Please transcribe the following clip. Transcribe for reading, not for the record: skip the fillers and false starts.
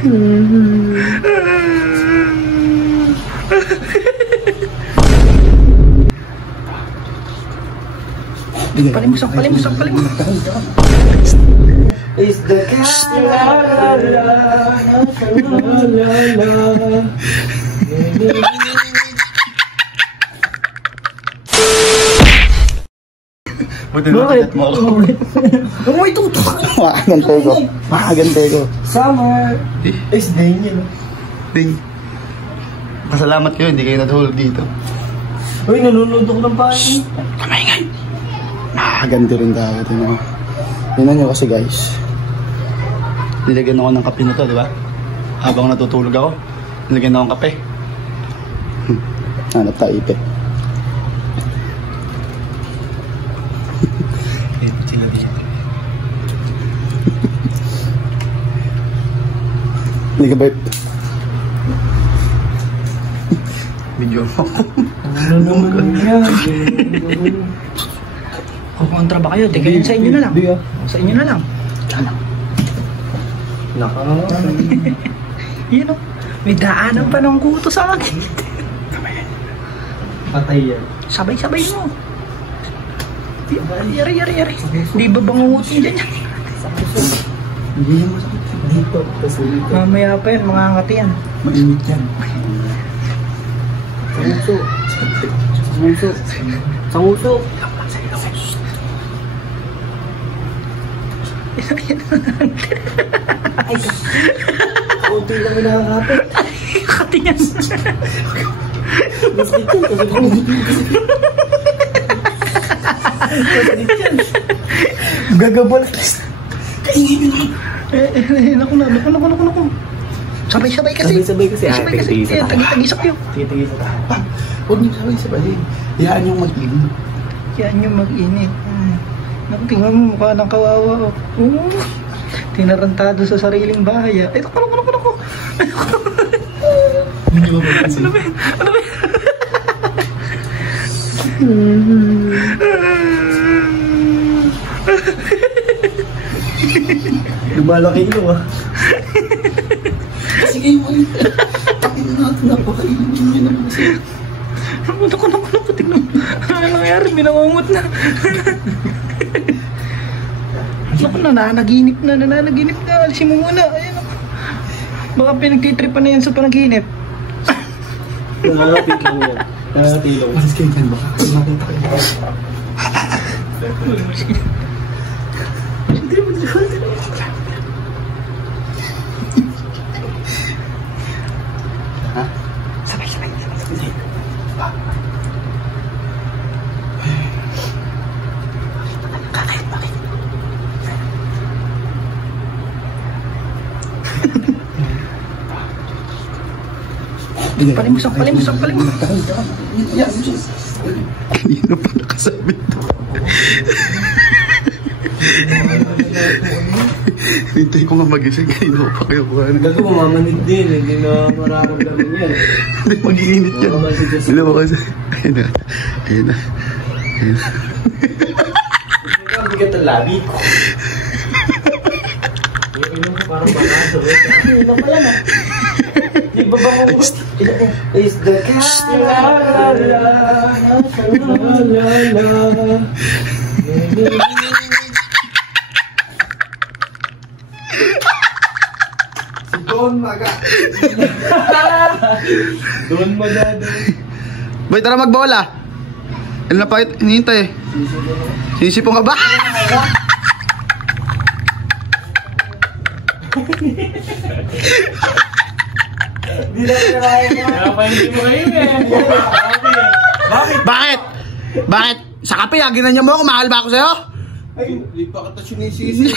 Palimusok. Is the cat la la la la. Bakit? May tutok. Makagantay ko. Summer is day niya, no? Ding. Pasalamat kayo, hindi kayo natulog dito. Uy, nanonood ako ng pahay. Kamaingay. Makakaganti rin tayo. Tingnan nyo kasi guys. Nilagyan ako ng kape na to, di ba? Habang natutulog ako, nilagyan ako ng kape. Hanap tayo ipit. Hindi ka ba? Video mo. Kukontra ba kayo? Tingnan sa inyo na lang. Sa inyo na lang. Yun o. May daanan pa ng kuto sa akin. Patay yan. Sabay-sabay mo. Yari. Di ba bangungutin dyan yan? Hindi naman masakit. Dito. Mamaya pa yan, mga angati yan. Mainit yan. Sanguso. Ay, kaunti lang yung nakakapit. Kati yan. Masakit yan kasi masakit yan. Gagabal. Kaingin nyo na. Naku. Sabay-sabay kasi. Sabay kasi. Tagi-tagisap yun. Tagi-tagisap. Huwag niyo sabay-sabay. Hayaan niyong mag-init. Yan yung mag-init. Naku, tingnan mo, mukha ng kawawa. Tinarantado sa sariling bahay. Ay, naku. Hindi mo ba kasi? Ano ba yan? Lumalaki ilo ah. Sige, mali. Pakita natin napakainin niyo naman kasi. Naku, tingnan mo. Ano nangyari? Minangungot na. Naku, nananaginip na. Alisin mo muna. Ayan ako. Baka pinagtitripan na yan sa panaginip. Nangangapi lang yan. Nangangapi lang. Malis kayo dyan, baka makita kayo. Ha? Sabay-sabay. Bakit? Palimusok. Kanino pa nakasabit to? Hintay ko nga magising. Kanino pa kayo kuha na? Gago mamamanid din. Hindi na mararamdaman yan. Hindi, mag-iinit yan. Sila mo kasi. Ayun na. Ang bigat ang labi ko. Parang banaso. Ano pala na? Di ba bangungot? Is the cat la la la. Don Maga. Boy, tara magbola. Ilan na pa hinihintay? Sinisipong ka ba? Hindi na kaya mo. Hindi mo ngayon eh. Bakit? Sa kape, ginanyan mo ako. Mahal ba ako sa'yo? Ay, hindi pa kita sinisisi.